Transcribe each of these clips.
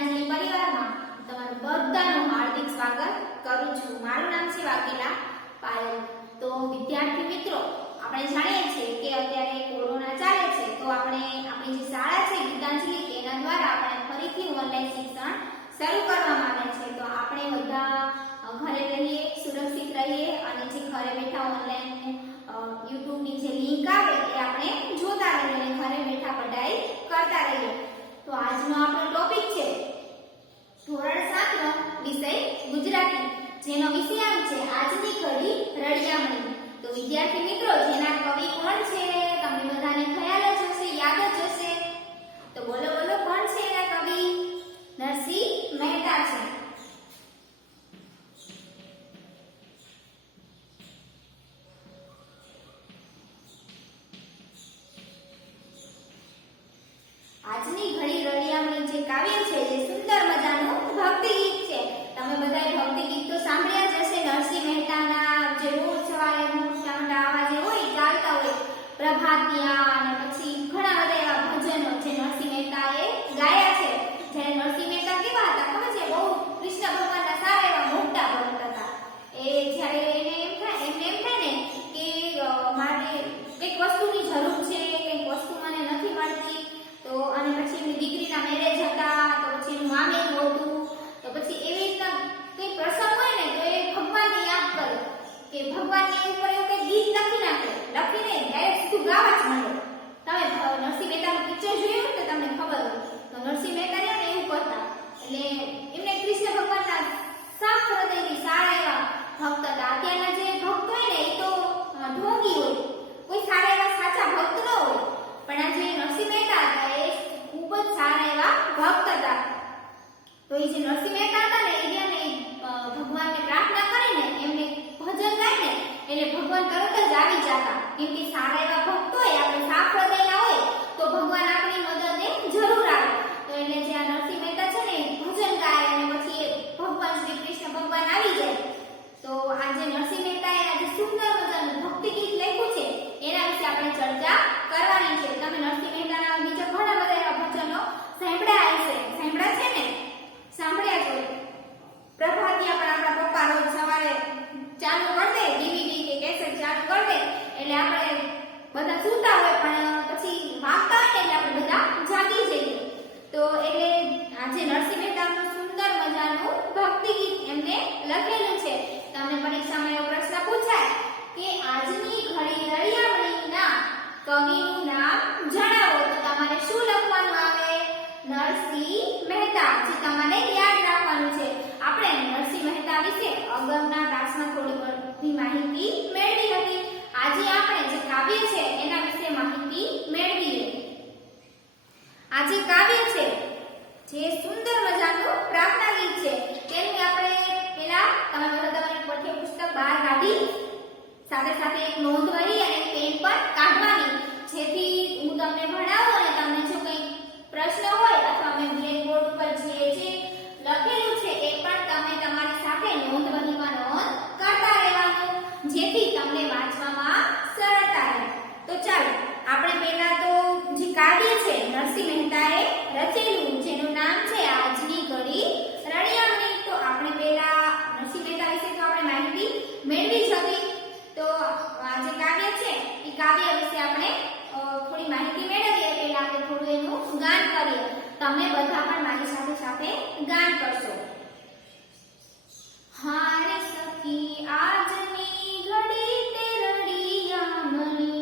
ગીતાંજલિ પરિવારમાં તમારું બધાનું હાર્દિક સ્વાગત કરું છું। મારું નામ છે વાઘેલા પાયલ। તો વિદ્યાર્થી મિત્રો, આપણે જાણીએ છીએ કે અત્યારે કોરોના ચાલે છે, તો આપણે આપણી જે શાળા છે ગીતાંજલિ, તેના દ્વારા આપણે ફરીથી ઓનલાઈન શિક્ષણ શરૂ કરવામાં આવે છે। તો આપણે બધા ઘરે રહીએ, સુરક્ષિત રહીએ અને જે ઘરે બેઠા ઓનલાઈન YouTube ની જે લિંક આવે એ આપણે જોતા રહીએ અને ઘરે બેઠા પઢાઈ કરતા રહીએ। તો આજનો આપણો ટોપિક છે ધોરણ 7 નો વિષય ગુજરાતી, જેનો વિષયાંક છે આજની ઘડી રળિયામણી। તો વિદ્યાર્થી મિત્રો, જેના કવિ કોણ છે તમને બધાને ખ્યાલ જ હશે, યાદ જ હશે। તો બોલો બોલો, કોણ છે એના કવિ? નરસિંહ મહેતા છે। આજની ઘડી રળિયામણી જે કાવ્ય છે એ સુંદર મજાનું ભક્તિ ગીત છે। તમે બધાએ ભક્તિ ગીત તો સાંભળ્યા જ હશે। નરસિંહ મહેતાના જે રોજ સવારે મોટા અવાજે હોય, ચાલતા હોય, પ્રભાતિયા અને પછી ઘણા બધા એવા ભજનો જે નરસિંહ મહેતાએ ગાયા છે। જ્યારે નરસિંહ મહેતા કેવા હતા ખબર છે? બહુ કૃષ્ણ ભગવાનના સારા એવા મોટા ભક્ત હતા। એ જ્યારે એમને એમ થાય ને કે મારે કંઈક વસ્તુની જરૂર છે, કંઈક વસ્તુ મને નથી મળતી, તો અને પછી એમની દીકરીના મેરેજ હતા, તો પછી એનું મામેરું હતું, તો પછી એવી રીતના કંઈ પ્રસંગ હોય ને તો એ ભગવાનને યાદ કરે કે ભગવાનની ઉપર એવું કંઈક ગીત લખીને ડાયરેક્ટ સીધું ગાવા જ માંડે। તમે નરસિંહ મહેતાનું પિક્ચર જોયું તો તમને ખબર હોય। તો નરસિંહ મહેતા ને એવું કરતા, એટલે એમને કૃષ્ણ ભગવાનના સાફ હૃદયથી સારા એવા ભક્ત હતા। અત્યારના જે ભક્ત હોય ને એ તો ઢોંગી હોય, કોઈ સારા એવા સાચા ભક્ત ન હોય, પણ આ જે નરસિંહ મહેતા હતા એ ખૂબ જ સારા એવા ભક્ત હતા। તો એ જે નરસિંહ મહેતા હતા ને એને ભગવાનને પ્રાર્થના કરીને એમને ભજન ગાય ને એટલે ભગવાન તરત જ આવી જતા। કેમ કે સારા એવા ભક્ત હોય, આપણે સાફ હૃદયના હોય તો ભગવાન આપણી મદદે જરૂર આવે। તો એટલે જે આ નરસિંહ મહેતા છે ને ભજન ગાય અને પછી ભગવાન શ્રી કૃષ્ણ ભગવાન આવી જાય। તો આ જે નરસિંહ મહેતાએ આ જે સુંદર મજાનું ભક્તિ ગીત લખ્યું છે એના વિશે આપણે ચર્ચા કરવાની છે। તમે નરસિંહ મહેતાના બીજા ઘણા બધા એવા ભજનો સાંભળ્યા હશે, સાંભળ્યા છે ને? સાંભળ્યા છો? પ્રભાતિયા પણ આપણા પપ્પા રોજ સવારે ચાલુ કરી દે, ડીવીડી કે કેસેટ ચાલુ કરી દે એટલે આપણે બધા સૂતા હોય પણ પછી વાગતા હોય એટલે આપણે બધા જાગી જઈએ। તો એટલે આજે નરસિંહ મહેતાનું સુંદર મજાનું ભક્તિ ગીત એમને લખેલું છે। તમને પરીક્ષામાં એવો પ્રશ્ન પૂછાય કે આજની ઘડી રળિયામણીના કવિનું નામ જણાવો, તો તમારે શું લખવાનું આવે? નરસિંહ મહેતા, જે તમારે યાદ રાખવાનું છે। આપણે નરસિંહ મહેતા વિશે અગાઉના ક્લાસમાં થોડી બધી માહિતી મેળવી હતી। આજે આપણે જે કાવ્ય છે એના વિશે માહિતી મેળવીએ। આ જે કાવ્ય છે જે સુંદર મજાનું પ્રાર્થના ગીત છે, તેની આપણે પહેલા તમે બધા તમારી પાઠ્યપુસ્તક બહાર કાઢી સાથે સાથે એક નોંધ વહી અને પેન પર કાઢવાની, જેથી હું તમને ભણાવું અને તમને જો કંઈ પ્રશ્ન હોય અથવા મેં બ્લેકબોર્ડ ઉપર જે લખેલું છે એ પણ તમે તમારી સાથે નોંધ વહીમાં નોંધ કરતા રહેવાનું, જેથી તમને વાંચવામાં સરળતા રહે। તો ચાલો આપણે પહેલા તો જે કાવ્ય છે નરસિંહ મહેતાએ રચેલું, જેનું નામ છે આજની ઘડી રળિયામણી, તો આપણે પહેલા નરસિંહ મહેતા વિશે તો આપણે માહિતી મેળવી જ હતી। તો આ જે કાવ્ય છે એ કાવ્ય વિશે આપણે થોડી માહિતી મેળવીએ। પહેલા આપણે થોડું એનું ગાન કરીએ। તમે બધા પણ મારી સાથે સાથે ગાન કરશો। હારે સખી આજની ઘડી તે રળિયામણી,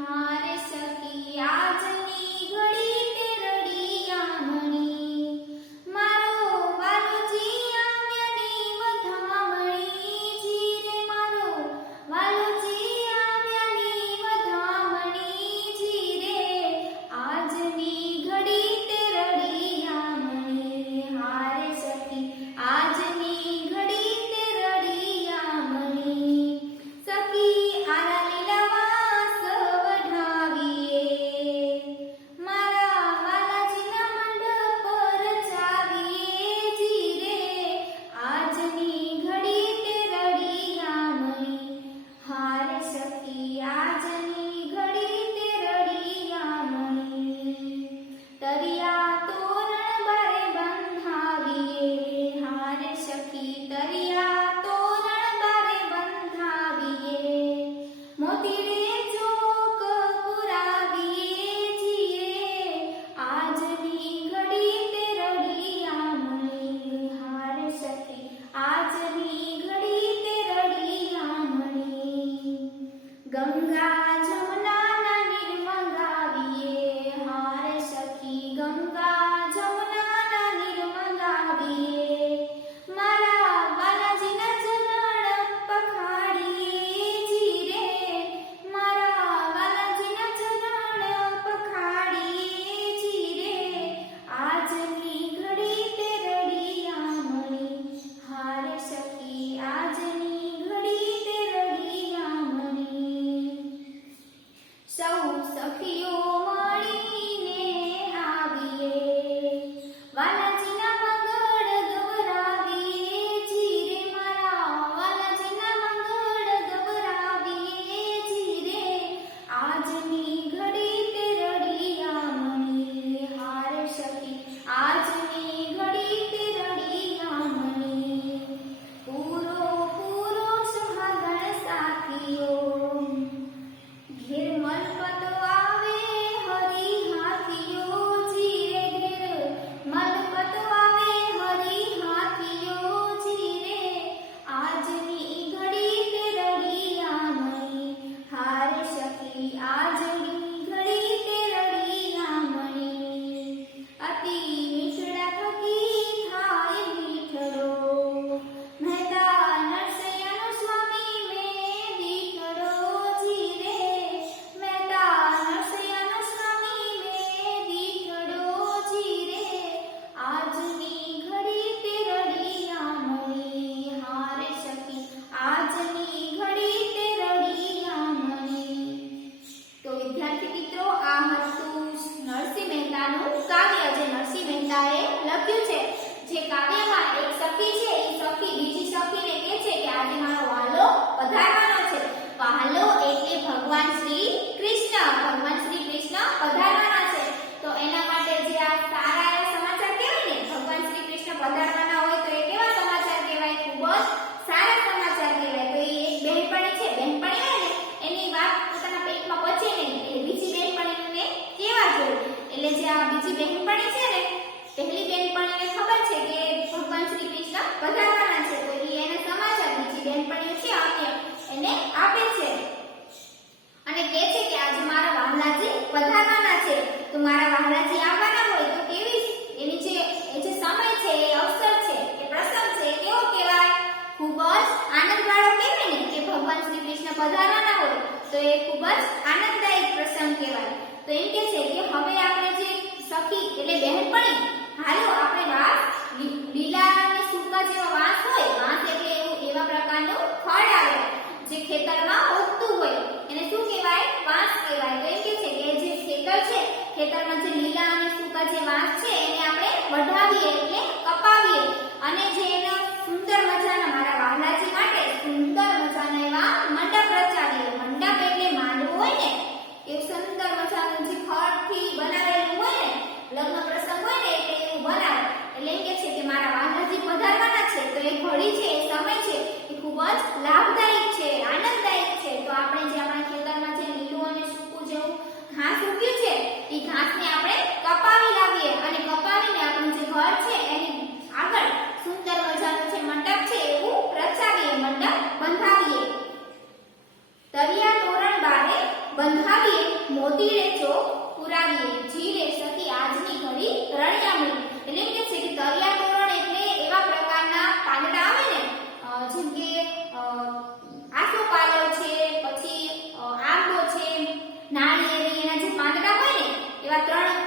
હારે સખી આજની ઘડી તે રળિયામણી, મારો વાલુજી આવ્યાની વધામણી, જીરે મારો વાલુજી આવ્યાની વધામણી, જીરે આજની ઘડી તે રળિયામણી, હારે સખી સખી તરિયા તોરણ બારે બંધાવીએ મોતી રે ચોક પુરાવીએ જીરે આજની ઘડી તે રડિયા મણી હાર સખી આજની ઘડી તે રડિયા મણી ગંગા જમુનાના નિર્મંગાવીએ હાર સખી ગંગા જમુનાના નિર્મંગાવીએ મારા વાલાજીના ચરણ પખાડીએ જીરે મારા વાલાજીના ચરણ પખાડીએ જીરે આજની ઘડી તે રડિયા મણી હાર સખી આજની ઘડી તે રડિયા મણી સૌ સખીઓ મળીને આવીએ વાલાજીના મંગળ ગવરાવીએ જીરે મારા વાલાજીના મંગળ ગવરાવીએ જીરે આજની ઘડી તે રડિયા મણી હાર સખી આજની ઘડી તે રડિયા મણી પૂરો પૂરો સુહાગણ સાથીઓ ઘેર મલપતો આવે હરી હાથીઓ જીરે ઘેર મલપતો આવે હરી હાથીઓ જીરે આજની ઘડી તે રડિયા મણી હાર સખી આજની ઘડી તે રડિયા મણી અતિ મીઠડા થકી થાય મીઠડો મહેતા નરસૈયાનો સ્વામી મેં દીકરો જીરે મહેતા નરસૈયાનો સ્વામી મેં દીકરો જીરે આજની ઘડી તે રડિયા મણી હાર સખી આજની ઘડી તે રડિયા મણી તો વિદ્યાર્થી મિત્રો આ હતું નરસિંહ મહેતાનું કાવ્ય જે નરસિંહ મહેતાએ લખ્યું છે જે કાવ્યમાં એક સખી છે એ સખી બીજી સખીને કહે છે કે આજે મારો વાલો પધારવાનો છે વાલો એટલે ભગવાન શ્રી કૃષ્ણ પધારવાના છે તો એના માટે જે આ સારા એવા સમાચાર કહેવાય ને ભગવાન શ્રી કૃષ્ણ પધારવાના હોય તો એ કેવા સમાચાર કહેવાય ખૂબ જ સારા સમાચાર કહેવાય તો એ એક બહેનપણી છે બહેનપણી હોય ને એની વાત પોતાના પેટમાં પચે નહીં એટલે બીજી બહેનપણીને કેવા જોઈએ એટલે જે આ બીજી બહેનપણી છે ને પહેલી બહેનપણીને ખબર છે કે ભગવાન શ્રી કૃષ્ણ પધારવાના છે તો એ એને સમાચાર બીજી બહેનપણીઓ છે અન્ય એને આપે છે અને કહે છે કે આજે મારા વહાલાજી પધારવાના છે તો મારા વહાલાજી આવવાના હોય તો કેવી એની જે સમય છે એ અવસર છે એ પ્રસંગ છે એ કેવો કહેવાય ખૂબ જ આનંદવાળો કહેવાય ને કે ભગવાન શ્રી કૃષ્ણ પધારવાના હોય તો એ ખૂબ જ આનંદદાયક પ્રસંગ કહેવાય તો એમ કે છે કે હવે આપણે જે સખી એટલે બહેનપણી હાલો આપણે વાંસ લીલા અને સૂકા જેવા વાંસ હોય વાંસ એટલે એવા પ્રકારનું ફળ આવે જે ખેતરમાં ઉગતું હોય એને શું કહેવાય વાંસ કહેવાય તો એમ કે છે કે જે ખેતર છે ખેતરમાં જે લીલા અને સૂકા જે વાંસ છે એને આપણે વઢાવીએ એટલે કપાવીએ અને જે એનો સુંદર મજાના મારા વહાલાજી માટે સુંદર મજાના એવા મંડપ રચાવીએ મંડપ એટલે માંડવો હોય ને એવું સુંદર મજાનું જે ખડથી બનાવેલું હોય ને લગ્ન પ્રસંગ હોય ને એટલે એવું બનાવે એટલે એમ કે છે કે મારા વહાલાજી પધારવાના છે તો એ ઘડી છે એ સમય છે એ ખૂબ જ લાભદાયક છે આનંદદાયક છે તો આપણે જે આપણા ખેતરમાં જે લીલું અને સૂકું જેવું ઘાસ ઉગ્યું છે એ ઘાસને આપણે કપાવી લાવીએ અને કપાવીને આપણું જે ઘર છે એની આગળ સુંદર મજાનો જે મંડપ છે એવું રચાવીએ મંડપ બંધાવીએ તરિયા તોરણ બારે બંધાવીએ મોતી રે ચોક પુરાવીએ જીરે સખી આજની ઘડી રડિયા મણી એટલે કે છે કે તરિયા તોરણ એટલે એવા પ્રકારના પાંદડા આવે ને જેમ કે આસોપાલવ છે પછી આંબો છે નાળિયેરી એના જે પાંદડા હોય ને એવા ત્રણ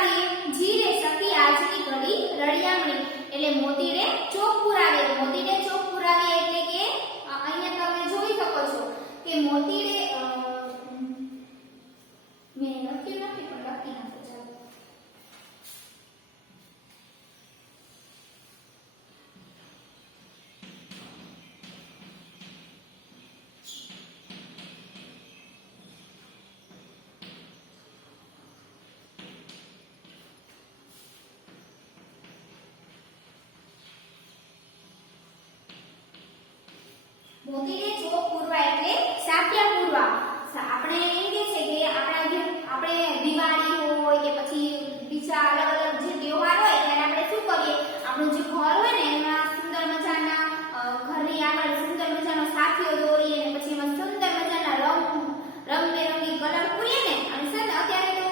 પુરાવીએ જીરે સખી આજની ઘડી રળિયામણી એટલે મોતીડે ચોક પુરાવીએ. મોતીડે ચોક પુરાવીએ એટલે કે અહીંયા તમે જોઈ શકો છો કે મોતીડે મેં લખ્યું નથી પણ લખી નાખો ચાલો. મોતીડે ચોક પૂરવા એટલે સાકિયા પૂરવા. આપણે એમ કે છે કે આપણે દિવાળી હોય કે પછી બીજા અલગ અલગ જે તહેવાર હોય ત્યારે આપણે શું કરીએ, આપણું જે ઘર હોય ને એમાં સુંદર મજાના ઘરની આગળ સુંદર મજાનો સાકિયો દોરીએ અને પછી એમાં સુંદર મજાના રંગબેરંગી કલર પૂરીએ ને. અને છે ને અત્યારે તો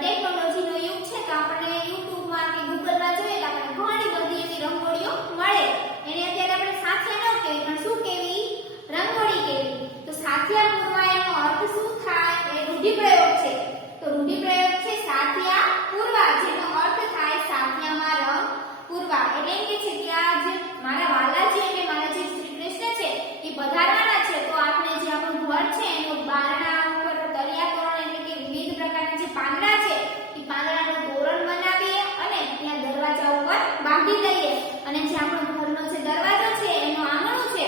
ટેકનોલોજીનો યુગ છે તો આપણે યુટ્યુબમાં કે ગૂગલમાં જોઈએ તો આપણે ઘણી બધી એવી રંગોળીઓ મળે. એને અત્યારે આપણે સાકિયા ન કહેવી પણ શું કહેવી, રંગોળી કહેવી. તો સાકિયા પૂરવા એનો અર્થ શું થાય, એ રૂઢિપ્રયોગ છે. તો રૂઢિપ્રયોગ છે સાકિયા પૂરવા, જેનો અર્થ થાય સાકિયામાં રંગ પૂરવા. એટલે એમ કે છે કે આ જે મારા વાલાજી અને મારા જે શ્રી કૃષ્ણ છે એ પધારવાના છે તો આપણે જે આપણું ઘર છે એનું બારણા ઉપર તળિયા તોરણ એટલે કે વિવિધ પ્રકારના જે પાંદડા છે એ પાંદડાનું તોરણ બનાવીએ અને ત્યાં દરવાજા ઉપર બાંધી દઈએ. અને જે આપણો ઘરનો જે દરવાજો છે એનું આંગણું છે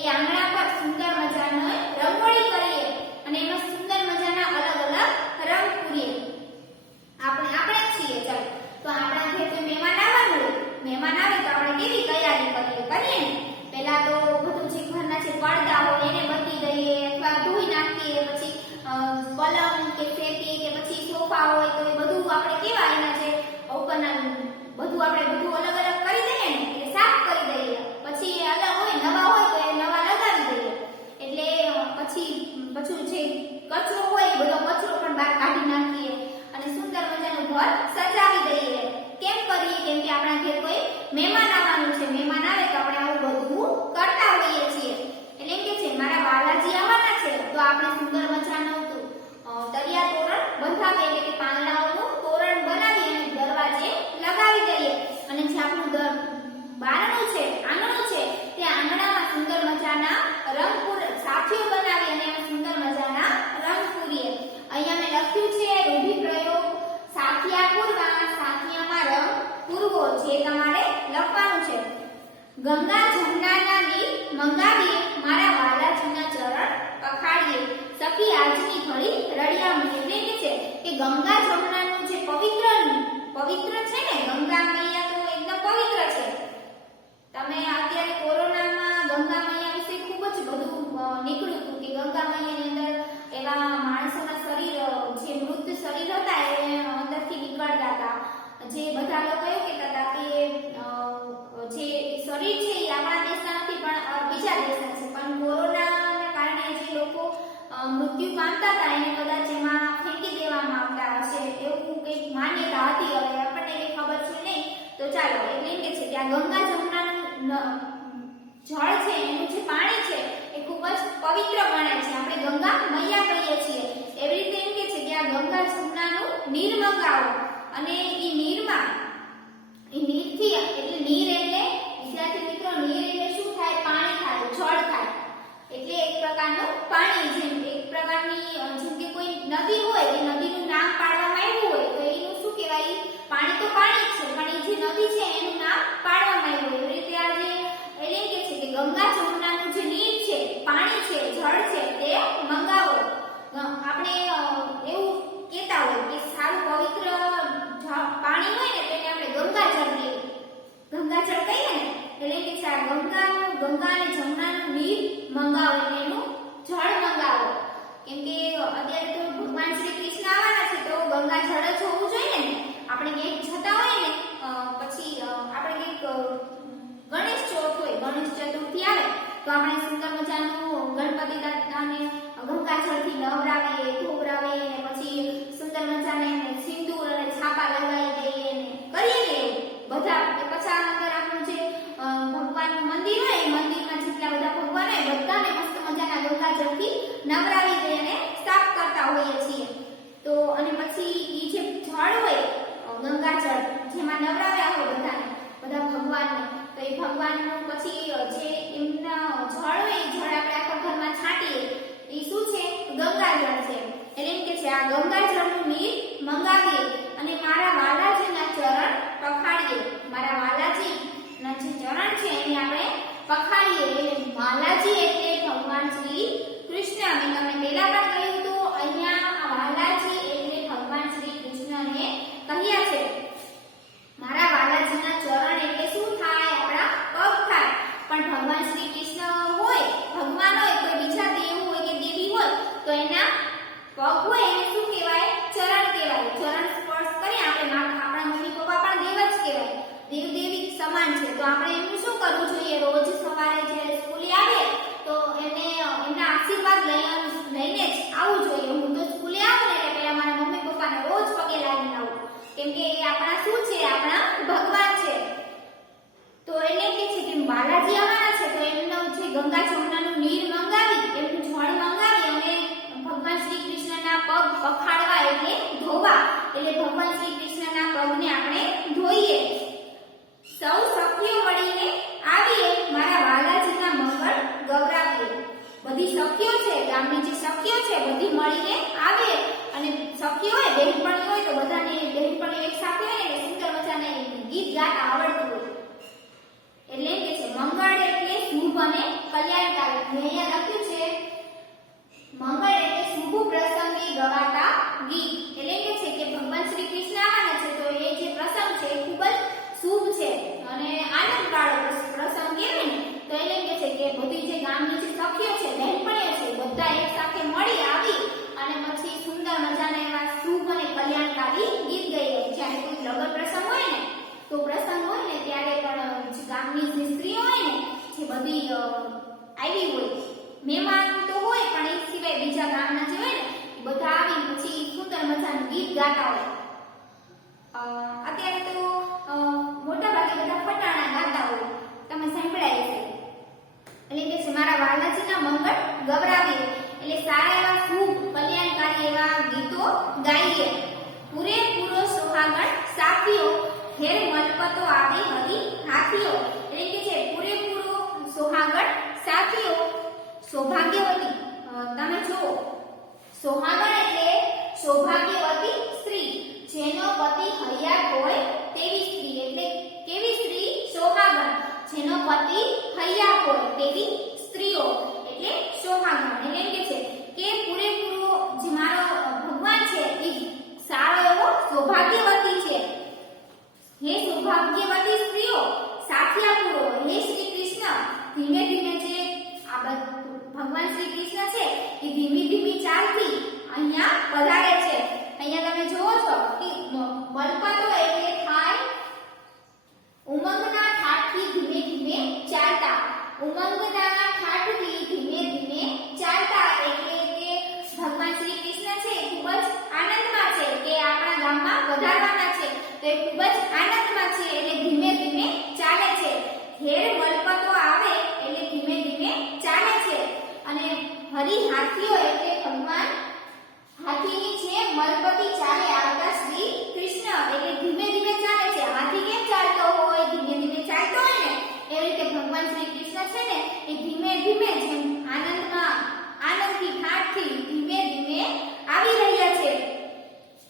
એ આંગણા પર સુંદર મજાનો રંગોળી કરીએ અને એમાં સુંદર મજાના અલગ અલગ રંગ પૂરીએ. આપણે છીએ ચાલો. તો આપણા ઘરે કોઈ મહેમાન આવવાનું હોય, મહેમાન આવે તો આપણે કેવી તૈયારી કરીએ ને. પહેલા તો બધું જે ઘરના જે પડદા હોય એને બદલી દઈએ અથવા ધોઈ નાખીએ. પછી પલંગ કે સેટી કે પછી સોફા હોય તો એ બધું આપણે કેવા એના જે ઉપરના બધું અલગ અલગ કરી દઈએ ને એટલે સાફ કરી દઈએ. પછી અલગ હોય નવા હોય તો એ નવા લગાવી દઈએ. એટલે પછી જે કચરો હોય એ બધો કચરો પણ બહાર કાઢી નાખીએ અને સુંદર મજાનું ઘર સજાવી દઈએ. કેમ કરીએ? કેમ કે આપણા ઘરે કોઈ મહેમાન આવવાનું છે. મહેમાન આવે તો આપણે આવું બધું કરતા હોઈએ છીએ. એટલે એમ કે છે મારા વાલાજી આવવાના છે તો આપણે સુંદર મજાનું તળિયા તોરણ બંધાવીએ એટલે કે પાંદડાઓનું તોરણ બનાવી અને દરવાજે લગાવી દઈએ. અને જે આપણું બારણું છે, આંગણું છે, તે આંગણામાં સુંદર મજાના સાકીઓ બનાવી અને સુંદર મજાના રંગ પૂરીએ. અહીંયા મેં લખ્યું છે રૂઢિપ્રયોગ સાકિયા પૂરવા, સાકિયામાં રંગ પૂરવો, જે તમારે લખવાનું છે. ગંગા જમનાના નીર મંગાવીએ, મારા વાલાજીના ચરણ પખાડીએ, સખી આજની ઘડી રળિયામણી. એટલે કે છે કે ગંગા જમનાનું જે પવિત્ર છે ને, ગંગા મૈયા તો એકદમ પવિત્ર છે. તમે અત્યારે કોરોનામાં ગંગા મૈયા વિશે ખૂબ જ બધું નીકળ્યું હતું કે ગંગા મૈયાની અંદર એવા માણસોના શરીર જે મૃત શરીર હતા એ અંદરથી નીકળતા હતા. જે બધા લોકો એવું કહેતા હતા કે જે શરીર છે એ આપણા દેશના નથી પણ બીજા દેશના છે. પણ કોરોનાના કારણે જે લોકો મૃત્યુ પામતા હતા એને કદાચ એમાં ફેંકી દેવામાં આવતા હશે એવું કંઈક માન્યતા હતી. હવે આપણને કંઈ ખબર છે નહીં તો ચાલો. એટલે એમ કે છે કે આ ગંગા જમનાનું જળ છે એનું જે પાણી છે એ ખૂબ જ પવિત્ર ગણાય છે. આપણે ગંગા મૈયા કહીએ છીએ. એવી રીતે એમ કે છે કે આ ગંગા જમનાનું નીર મંગાવો અને એ નીરમાં નીરથી એટલે નીર એટલે વિદ્યાર્થી મિત્રો નીર એટલે શું થાય? પાણી થાય, જળ થાય. એટલે એક પ્રકારનું પાણી, જેમ એક પ્રકારની જેમ કે કોઈ નદી હોય એ નદીનું નામ પાડવામાં આવ્યું હોય તો એનું શું કહેવાય? પાણી તો પાણી જ છે પણ એ જે નદી છે એનું નામ પાડવામાં આવ્યું હોય. એવી રીતે આ જે એટલે એમ કે છે કે ગંગા જમનાનું જે નીર છે, પાણી છે, જળ છે તે મંગાવો. આપણે એવું કહેતા હોય કે સારું પવિત્ર પાણી હોય ને તેને આપણે ગંગાજળ કહીએ. ગંગાજળ કહીએ ને એટલે કે ગંગા અને જમનાનું નીર મંગાવો એટલે એનું જળ મંગાવો. કેમ કે અત્યારે તો ભગવાન શ્રી કૃષ્ણ આવવાના છે તો ગંગાજળ જ હોવું જોઈએ ને. આપણે ક્યાંક જતા હોય ને પછી આપણે કંઈક ગણેશ ચોથ હોય, ગણેશ ચતુર્થી આવે તો આપણે સુંદર મજાનું ગણપતિ દાદાને ગંગાજળથી નવરાવીએ, ધોવરાવીએ અને પછી સુંદર મજાને સિંદૂર અને છાપા લગાવી દઈએ ને કરીએ ને બધા. પછી અંદર આપણું જે ભગવાનનું મંદિર હોય એ મંદિરમાં જેટલા બધા ભગવાન હોય બધાને મસ્ત મજાના ગંગાજળથી નવરાવી દઈએ અને સાફ કરતા હોઈએ છીએ. તો અને પછી એ જે જળ હોય ગંગાજળ જેમાં નવરાવ્યા હોય બધા ભગવાનને, તો એ ભગવાનનું પછી જે એમના જળ હોય એ જળ આપણે આખા ઘરમાં છાંટીએ, એ શું છે? ગંગાજળ છે. એટલે એમ કે છે આ ગંગાજળનું નીર મંગાવીએ અને મારા વાલાજીના ચરણ પખાડીએ. મારા વાલાજીના જે ચરણ છે એને આપણે પખાડીએ. એટલે વાલાજી એટલે ભગવાન શ્રી કૃષ્ણ. મેં તમને પહેલા પણ કહ્યું હતું, અહીંયા આ વાલાજી એટલે ભગવાન શ્રી કૃષ્ણને કહ્યા છે. મારા વાલાજીના ચરણ એટલે શું થાય? આપણા પગ થાય. પણ ભગવાન શ્રી કૃષ્ણ હોય, ભગવાન હોય, કોઈ બીજા દેવ હોય કે દેવી હોય તો એના પગ હોય એને શું કહેવાય? ચરણ કહેવાય. ચરણ સ્પર્શ કરીએ આપણે, આપણા મમ્મી પપ્પા પણ દેવ જ કહેવાય, દેવ દેવી સમાન છે. તો આપણે એમનું શું કરવું જોઈએ? રોજ સવારે જ્યારે સ્કૂલે આવે તો એમના આશીર્વાદ લઈને જ આવવું જોઈએ. હું તો સ્કૂલે આવું ને એટલે પહેલા મારા મમ્મી પપ્પાને રોજ પગે લાગીને આવું, કેમ કે એ આપણા શું છે? આપણા ભગવાન છે. તો એને કે છે કે બાલાજી આવવાના છે તો એમનું જે ગંગા જમનાનું નીર મંગાવી, એમનું જળ મંગાવી અને ભગવાન શ્રી કૃષ્ણના પગ પખાડવા એટલે ધોવા, એટલે ભગવાન શ્રી કૃષ્ણના પગને આપણે ધોઈએ. સૌ સખીઓ મળીને આવીએ, મારા વાલાજીના મંગળ ગૌરાવીએ. બધી સખીઓ છે, ગામની જે સખીઓ છે બધી મળીને આવે, અને સખીઓ હોય, બહેનપણી હોય તો બધાને બહેનપણી એક સાથે હોય ને સુંદર મજાને ગીત ગાતા આવડતું હોય. એટલે કે છે મંગળ એટલે શુભ અને કલ્યાણકારી. અહીંયા લખ્યું છે મંગળ એટલે શુભ પ્રસંગે ગવાતા ગીત. એટલે કે છે કે ભગવાન શ્રી કૃષ્ણ આવવાના છે તો એ જે પ્રસંગ છે એ ખૂબ જ શુભ છે અને આનંદવાળો પ્રસંગ કહેવાય ને. તો એટલે કે છે કે બધી જે ગામની જે સખીઓ છે, બહેનપણીઓ છે, બધા એક સાથે મળી આવી અને પછી સુંદર મજાના એવા શુભ અને કલ્યાણકારી ગીત ગાઈએ. જ્યારે કોઈ લગ્ન પ્રસંગ હોય ને તો પ્રસંગ હોય ને ત્યારે પણ ગામની જે સ્ત્રીઓ હોય ને જે બધી આવી હોય, મહેમાન તો હોય પણ એ સિવાય બીજા ગામના જે હોય ને બધા આવી પછી સુંદર મજાનું ગીત ગાતા હોય. અત્યારે તો મોટા ભાગે બધા ફટાણા ગાતા હોય, તમે સાંભળ્યા હશે. એટલે કે છે મારા વાલાજીના મંગળ ગૌરાવીએ, એટલે સારા એવા શુભ કલ્યાણકારી એવા ગીતો ગાઈએ. પૂરેપૂરો સોહાગણ સાથીઓ, ઘેર મલપતો આવી હરી હાથીઓ. એટલે કે છે પૂરેપૂરો સોહાગણ સાથીઓ, સૌભાગ્યવતી. તમે જુઓ, સોહાગણ એટલે સૌભાગ્યવતી સ્ત્રી, જેનો પતિ હૈયા હોય તેવી સ્ત્રી. એટલે કેવી સ્ત્રી? સોહાગણ, જેનો પતિ હૈયા હોય તેવી સ્ત્રીઓ એટલે સોહાગણ. એટલે કે છે કે પૂરેપૂરો જે મારો ભગવાન છે એ સારો એવો સૌભાગ્યવતી છે. હે સૌભાગ્યવતી સ્ત્રીઓ, સાથિયા પૂરો. હે શ્રી કૃષ્ણ, ધીમે ધીમે જે આ ભગવાન શ્રી કૃષ્ણ છે એ ધીમી ધીમી ચાલથી અહીંયા પધારે છે. અહીંયા તમે જોવો છો કે મલપતો એટલે થાય ઉમંગના ઠાઠથી ધીમે ધીમે ચાલતા. ઉમંગના ઠાઠથી ધીમે ધીમે ચાલતા એટલે કે ભગવાન શ્રી કૃષ્ણ છે ખૂબ જ આનંદમાં છે કે આપણા ગામમાં પધારવાના છે, તો એ ખૂબ જ આનંદમાં છે એટલે ધીમે ધીમે ચાલે છે. ઘેર મલપતો આવે એટલે ધીમે ધીમે ચાલે છે. અને હરી હાથીઓ એટલે ભગવાન હાથીની જેમ મલપતી ચાલે આવતા શ્રી કૃષ્ણ એટલે ધીમે ધીમે ચાલે છે. હાથી કેમ ચાલતો હોય? ધીમે ધીમે ચાલતો હોય ને એવી રીતે ભગવાન શ્રી કૃષ્ણ છે ને એ ધીમે ધીમે જેમ આનંદથી ઠાઠથી ધીમે ધીમે આવી રહ્યા છે.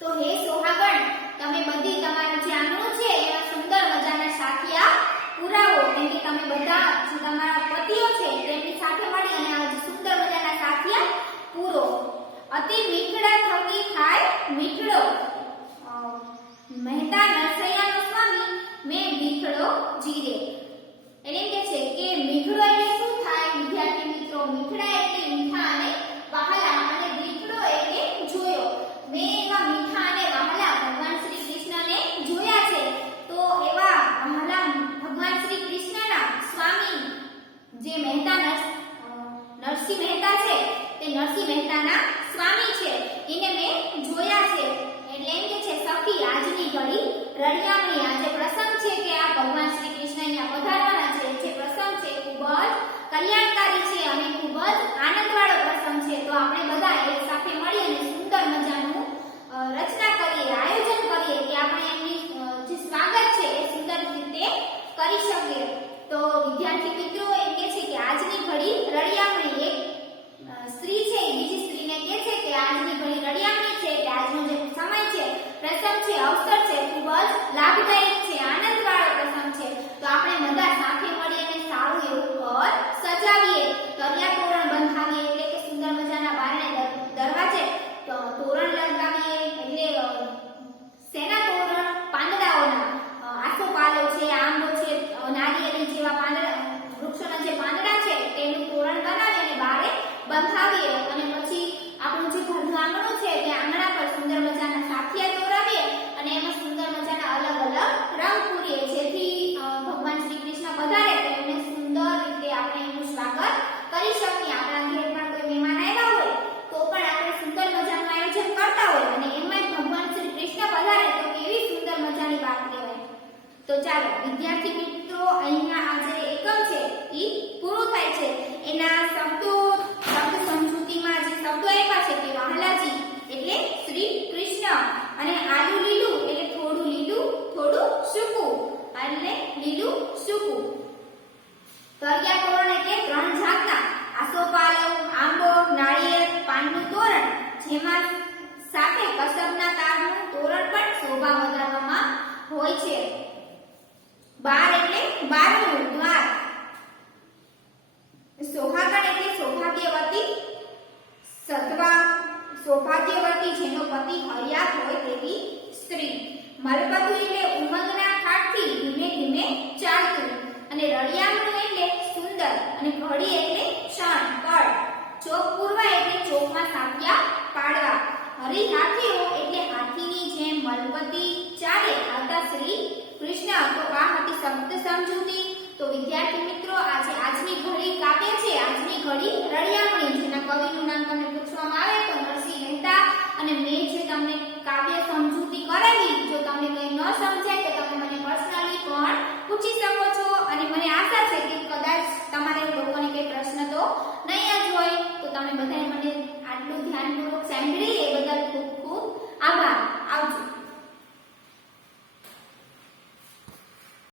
તો હે સોહાગણ, તમે બધી તમારું જે આંગણું છે એવા સુંદર મજાના સાથિયા પુરાવો, કેમ કે તમે બધા જે તમારા પતિઓ છે તેમની સાથે મળી અને આ સુંદર મજાના સાથિયા પૂરો. અતિ મીઠડા થકી થાય મીઠડો, મહેતા નરસૈયાનો સ્વામી મેં મીઠડો જીરે. એટલે કે છે કે મીઠડો એટલે શું થાય વિદ્યાર્થી મિત્રો? મીઠડા એટલે મીઠા અને વહાલા, અને મીઠડો એટલે જોયો. મેં એવા મીઠા અને વહાલા ભગવાન શ્રી કૃષ્ણને જોયા છે. તો એવા વહાલા ભગવાન શ્રી કૃષ્ણના સ્વામી જે મહેતા નરસિંહ મહેતા છે તે નરસિંહ મહેતાના સ્વામી છે, એને મેં જોયા છે. એટલે એમ કે છે સખી આજની ઘડી રળિયામણી. આ જે પ્રસંગ છે કે આ ભગવાન શ્રી કૃષ્ણ અહીંયા પધારવાના છે, જે પ્રસંગ છે ખૂબ જ કલ્યાણકારી છે અને ખૂબ જ આનંદવાળો પ્રસંગ છે. તો આપણે બધા એક સાથે મળી અને સુંદર મજાનું રચના કરીએ, આયોજન કરીએ કે આપણે એમની આજની ઘડી રળિયામણી છે કે આજનો જે સમય છે, પ્રસંગ છે, અવસર છે, ખૂબ જ લાભદાયક છે, આનંદવાળો પ્રસંગ છે. તો આપણે બધા સાથે મળી અને સારું એવું ઘર સજાવીએ, કરિયા તોરણ બંધાવીએ એટલે કે સુંદર મજાના બારણે દરવાજે તોરણ લગાવીએ. એટલે સેના તોરણ? પાંદડાઓના, આસોપાલો છે, આંબો છે, નારિયેળી જેવા પાંદડા, વૃક્ષોના જે પાંદડા છે તેનું તોરણ બનાવી અને બારે બંધાવીએ. અને પછી આપણું જે ઘરનું આંગણું છે તે આંગણા પર સુંદર મજાના સાથિયા દોરાવીએ અને એમાં સુંદર મજાના અલગ અલગ રંગ પૂરીએ, જેથી ભગવાન શ્રી કૃષ્ણ પધારે તો એમને સુંદર રીતે આપણે એનું સ્વાગત કરી શકીએ. આપણા ઘરે પણ કોઈ મહેમાન આવ્યા હોય તો પણ આપણે સુંદર મજાનું આયોજન કરતા હોય અને એમાં ભગવાન શ્રી કૃષ્ણ પધારે તો કેવી સુંદર મજાની વાત કહેવાય. તો ચાલો વિદ્યાર્થી મિત્રો, અહીંયા આ જે એકમ છે એ પૂરું થાય છે. એના શબ્દ સમજૂતીમાં જે શબ્દો આપ્યા છે કે વહાલાજી એટલે શ્રી કૃષ્ણ, અને આલુ લીલું એટલે થોડું લીલું થોડું સૂકું, એટલે લીલું સૂકું. કરિયા તોરણ એટલે 3 જાતના, આસોપાલવ, આંબો, નાળિયેર, પાનનું તોરણ, જેમાં સાથે કસબના તારનું તોરણ પણ શોભા વધારવામાં હોય છે. બાર એટલે 12નું દ્વાર, સોહાગણ એટલે સૌભાગ્યવતી, સત્વા સૌભાગ્યવતી જેનો પતિ હયાત હોય તેવી સ્ત્રી, મલબધુ એટલે ઉમંગના ઠાઠથી ધીમે ધીમે ચાલતું, અને રળિયામણું એટલે સુંદર, અને ઘડી એટલે ક્ષણ